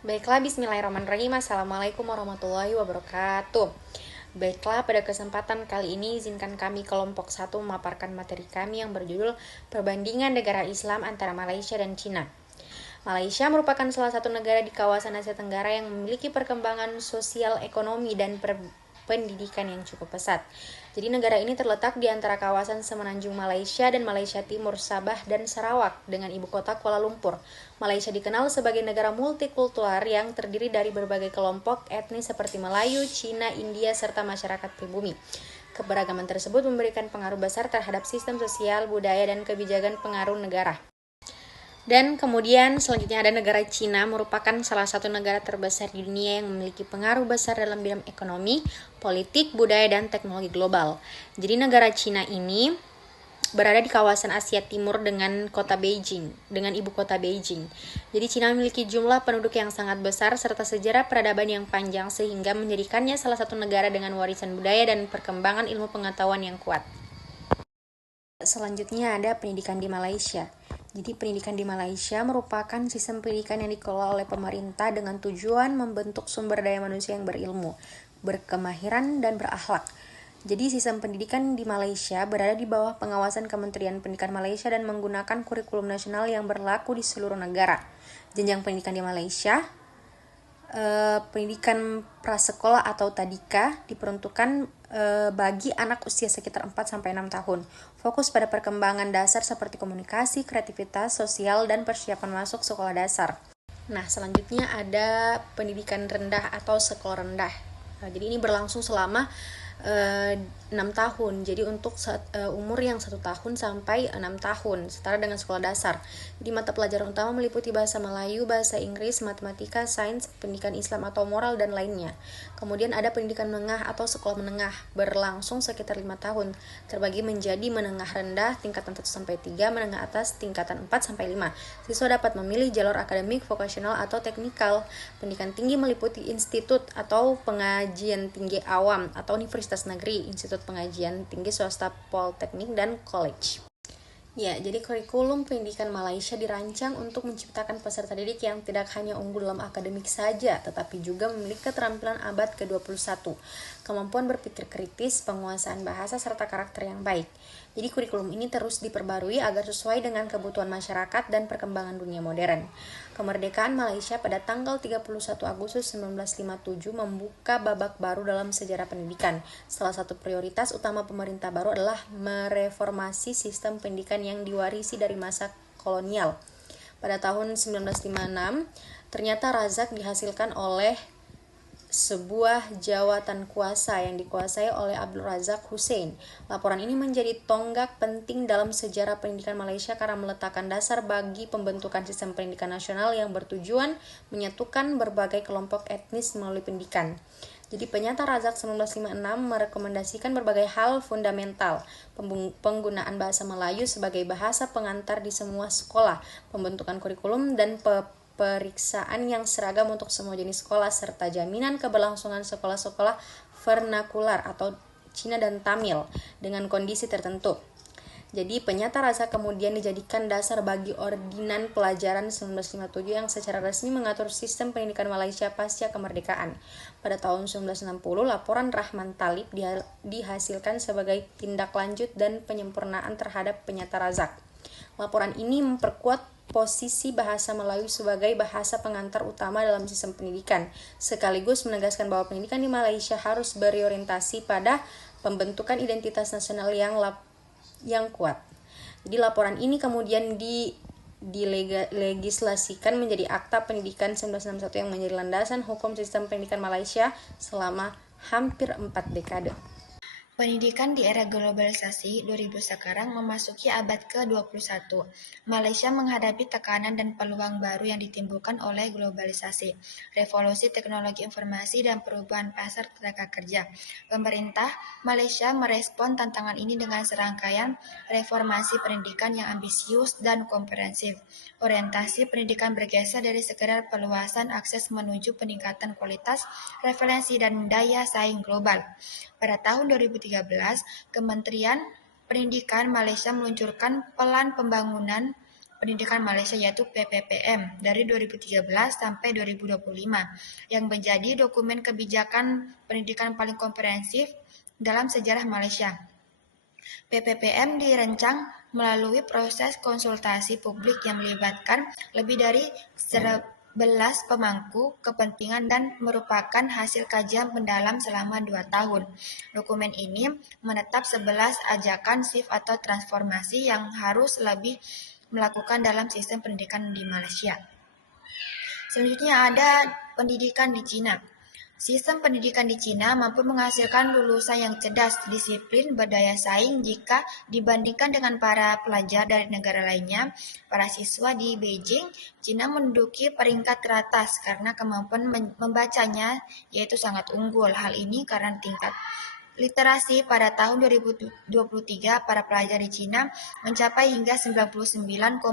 Baiklah, bismillahirrahmanirrahim. Assalamualaikum warahmatullahi wabarakatuh. Baiklah, pada kesempatan kali ini izinkan kami kelompok 1 memaparkan materi kami yang berjudul Perbandingan Negara Islam antara Malaysia dan Cina. Malaysia merupakan salah satu negara di kawasan Asia Tenggara yang memiliki perkembangan sosial, ekonomi, dan pendidikan yang cukup pesat. Jadi negara ini terletak di antara kawasan semenanjung Malaysia dan Malaysia Timur, Sabah dan Sarawak dengan ibu kota Kuala Lumpur. Malaysia dikenal sebagai negara multikultural yang terdiri dari berbagai kelompok etnis seperti Melayu, Cina, India, serta masyarakat pribumi. Keberagaman tersebut memberikan pengaruh besar terhadap sistem sosial, budaya, dan kebijakan pengaruh negara. Dan kemudian selanjutnya ada negara Cina, merupakan salah satu negara terbesar di dunia yang memiliki pengaruh besar dalam bidang ekonomi, politik, budaya, dan teknologi global. Jadi negara Cina ini berada di kawasan Asia Timur dengan ibu kota Beijing. Jadi Cina memiliki jumlah penduduk yang sangat besar serta sejarah peradaban yang panjang sehingga menjadikannya salah satu negara dengan warisan budaya dan perkembangan ilmu pengetahuan yang kuat. Selanjutnya ada pendidikan di Malaysia. Jadi pendidikan di Malaysia merupakan sistem pendidikan yang dikelola oleh pemerintah dengan tujuan membentuk sumber daya manusia yang berilmu, berkemahiran, dan berakhlak. Jadi sistem pendidikan di Malaysia berada di bawah pengawasan Kementerian Pendidikan Malaysia dan menggunakan kurikulum nasional yang berlaku di seluruh negara. Jenjang pendidikan di Malaysia, pendidikan prasekolah atau tadika diperuntukkan bagi anak usia sekitar 4-6 tahun. Fokus pada perkembangan dasar seperti komunikasi, kreativitas, sosial, dan persiapan masuk sekolah dasar. Nah, selanjutnya ada pendidikan rendah atau sekolah rendah. Jadi ini berlangsung selama 6 tahun. Jadi untuk umur yang 1 tahun sampai 6 tahun, setara dengan sekolah dasar. Jadi mata pelajaran utama meliputi bahasa Melayu, bahasa Inggris, matematika, sains, pendidikan Islam atau moral, dan lainnya. Kemudian ada pendidikan menengah atau sekolah menengah, berlangsung sekitar 5 tahun, terbagi menjadi menengah rendah tingkatan 1-3, menengah atas tingkatan 4-5. Siswa dapat memilih jalur akademik, vokasional, atau teknikal. Pendidikan tinggi meliputi institut atau pengajian tinggi awam atau universitas negeri, institut pengajian tinggi swasta, politeknik, dan college. Ya, jadi kurikulum pendidikan Malaysia dirancang untuk menciptakan peserta didik yang tidak hanya unggul dalam akademik saja, tetapi juga memiliki keterampilan abad ke-21, kemampuan berpikir kritis, penguasaan bahasa, serta karakter yang baik. Jadi kurikulum ini terus diperbarui agar sesuai dengan kebutuhan masyarakat dan perkembangan dunia modern. Kemerdekaan Malaysia pada tanggal 31 Agustus 1957 membuka babak baru dalam sejarah pendidikan. Salah satu prioritas utama pemerintah baru adalah mereformasi sistem pendidikan yang diwarisi dari masa kolonial. Pada tahun 1956, ternyata Razak dihasilkan oleh sebuah jawatan kuasa yang dikuasai oleh Abdul Razak Hussein. Laporan ini menjadi tonggak penting dalam sejarah pendidikan Malaysia karena meletakkan dasar bagi pembentukan sistem pendidikan nasional yang bertujuan menyatukan berbagai kelompok etnis melalui pendidikan. Jadi penyata Razak 1956 merekomendasikan berbagai hal fundamental, penggunaan bahasa Melayu sebagai bahasa pengantar di semua sekolah, pembentukan kurikulum dan periksaan yang seragam untuk semua jenis sekolah, serta jaminan keberlangsungan sekolah-sekolah vernakular atau Cina dan Tamil dengan kondisi tertentu. Jadi penyata rasa kemudian dijadikan dasar bagi Ordinan Pelajaran 1957 yang secara resmi mengatur sistem pendidikan Malaysia pasca kemerdekaan. Pada tahun 1960, laporan Rahman Talib dihasilkan sebagai tindak lanjut dan penyempurnaan terhadap penyata Razak. Laporan ini memperkuat posisi bahasa Melayu sebagai bahasa pengantar utama dalam sistem pendidikan, sekaligus menegaskan bahwa pendidikan di Malaysia harus berorientasi pada pembentukan identitas nasional yang kuat. Jadi laporan ini kemudian dilegislasikan menjadi Akta Pendidikan 1961 yang menjadi landasan hukum sistem pendidikan Malaysia selama hampir 4 dekade. Pendidikan di era globalisasi 2000 sekarang memasuki abad ke-21. Malaysia menghadapi tekanan dan peluang baru yang ditimbulkan oleh globalisasi, revolusi teknologi informasi, dan perubahan pasar tenaga kerja. Pemerintah Malaysia merespon tantangan ini dengan serangkaian reformasi pendidikan yang ambisius dan komprehensif. Orientasi pendidikan bergeser dari sekedar perluasan akses menuju peningkatan kualitas, referensi, dan daya saing global. Pada tahun 2013, Kementerian Pendidikan Malaysia meluncurkan Pelan Pembangunan Pendidikan Malaysia yaitu PPPM dari 2013 sampai 2025 yang menjadi dokumen kebijakan pendidikan paling komprehensif dalam sejarah Malaysia. PPPM dirancang melalui proses konsultasi publik yang melibatkan lebih dari 11 pemangku kepentingan dan merupakan hasil kajian mendalam selama 2 tahun. Dokumen ini menetap 11 ajakan shift atau transformasi yang harus lebih melakukan dalam sistem pendidikan di Malaysia. Selanjutnya ada pendidikan di Cina. Sistem pendidikan di Cina mampu menghasilkan lulusan yang cerdas, disiplin, berdaya saing jika dibandingkan dengan para pelajar dari negara lainnya. Para siswa di Beijing, Cina menduduki peringkat teratas karena kemampuan membacanya yaitu sangat unggul. Hal ini karena tingkat literasi pada tahun 2023 para pelajar di Cina mencapai hingga 99,4%.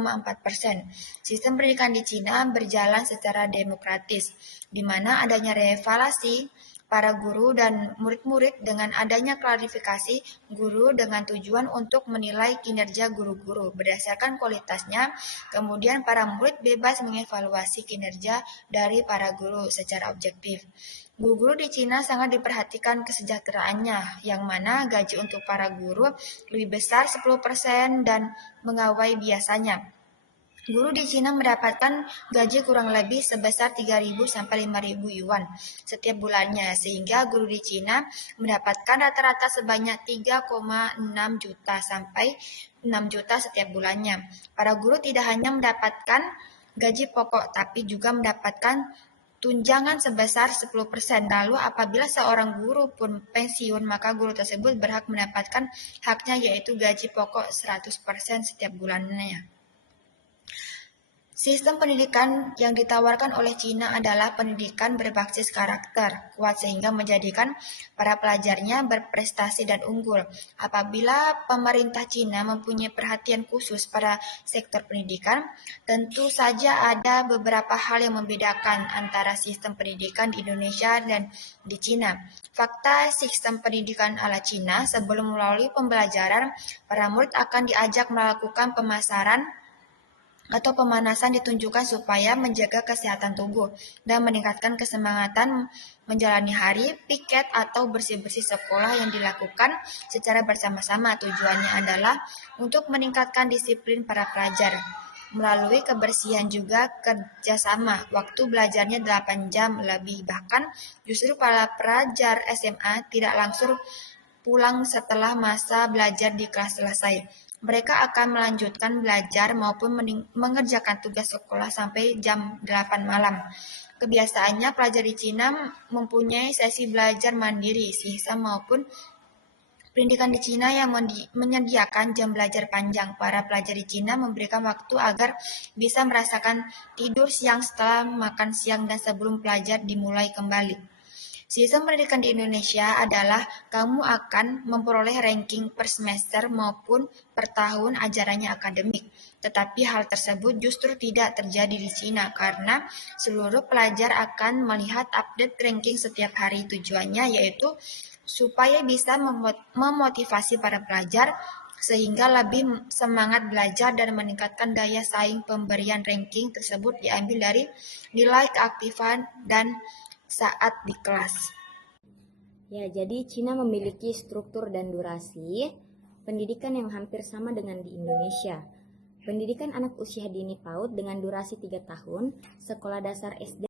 Sistem pendidikan di Cina berjalan secara demokratis, di mana adanya reevaluasi para guru dan murid-murid dengan adanya klarifikasi guru dengan tujuan untuk menilai kinerja guru-guru berdasarkan kualitasnya. Kemudian para murid bebas mengevaluasi kinerja dari para guru secara objektif. Guru-guru di Cina sangat diperhatikan kesejahteraannya, yang mana gaji untuk para guru lebih besar 10% dan mengawai biasanya. Guru di Cina mendapatkan gaji kurang lebih sebesar 3.000 sampai 5.000 yuan setiap bulannya, sehingga guru di Cina mendapatkan rata-rata sebanyak 3,6 juta sampai 6 juta setiap bulannya. Para guru tidak hanya mendapatkan gaji pokok, tapi juga mendapatkan tunjangan sebesar 10%. Lalu apabila seorang guru pun pensiun, maka guru tersebut berhak mendapatkan haknya yaitu gaji pokok 100% setiap bulannya. Sistem pendidikan yang ditawarkan oleh Cina adalah pendidikan berbasis karakter kuat sehingga menjadikan para pelajarnya berprestasi dan unggul. Apabila pemerintah Cina mempunyai perhatian khusus pada sektor pendidikan, tentu saja ada beberapa hal yang membedakan antara sistem pendidikan di Indonesia dan di Cina. Fakta sistem pendidikan ala Cina, sebelum melalui pembelajaran, para murid akan diajak melakukan pemasaran atau pemanasan ditunjukkan supaya menjaga kesehatan tubuh dan meningkatkan kesemangatan menjalani hari piket atau bersih-bersih sekolah yang dilakukan secara bersama-sama. Tujuannya adalah untuk meningkatkan disiplin para pelajar. Melalui kebersihan juga kerjasama. Waktu belajarnya 8 jam lebih, bahkan justru para pelajar SMA tidak langsung pulang setelah masa belajar di kelas selesai. Mereka akan melanjutkan belajar maupun mengerjakan tugas sekolah sampai jam 8 malam. Kebiasaannya pelajar di Cina mempunyai sesi belajar mandiri, sisa maupun pendidikan di Cina yang menyediakan jam belajar panjang. Para pelajar di Cina memberikan waktu agar bisa merasakan tidur siang setelah makan siang dan sebelum belajar dimulai kembali. Sistem pendidikan di Indonesia adalah kamu akan memperoleh ranking per semester maupun per tahun ajarannya akademik. Tetapi hal tersebut justru tidak terjadi di Cina karena seluruh pelajar akan melihat update ranking setiap hari. Tujuannya yaitu supaya bisa memotivasi para pelajar sehingga lebih semangat belajar dan meningkatkan daya saing. Pemberian ranking tersebut diambil dari nilai keaktifan dan saat di kelas. Ya, jadi Cina memiliki struktur dan durasi pendidikan yang hampir sama dengan di Indonesia. Pendidikan anak usia dini PAUD dengan durasi 3 tahun, sekolah dasar SD